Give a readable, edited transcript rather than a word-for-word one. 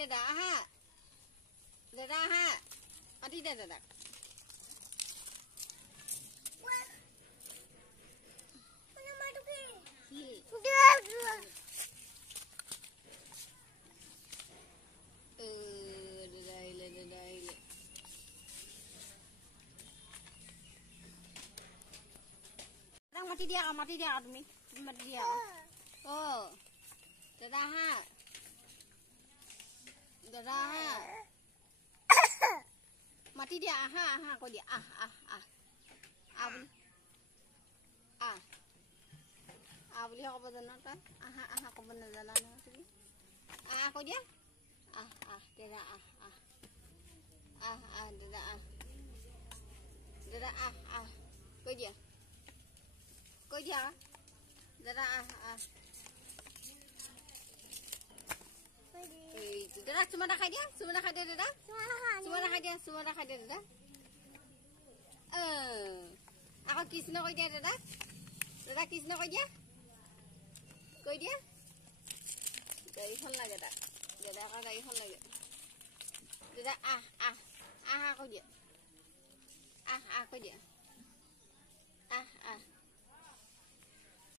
দাদা আহা দাদা আহা মাতি দে দাদাক মাতি দিয়া তুমি মাতি দিয়া দাদা আহা দাদা আহা মাতি দিয়া আহা আহা কৈ দিয়া আহ আহ আহ আহ বুলি বুলি ক'ব জানা তই আহা আহা ক'ব নাজানা নহয় তুমি কৈ দিয়া দাদা দাদা কৈ দিয়া দাদা দাদা চুমা খাই দিয়া দাদা চুমা খাই দিয়া দাদা আকৌ কৃষ্ণ কৈ দিয়া দাদা কৃষ্ণ কৈ দিয়া গাড়ীখন লাগে তাক দাদা আকৌ গাড়ীখন লাগে দাদা আহ কৈ দিয়া কৈ দিয়া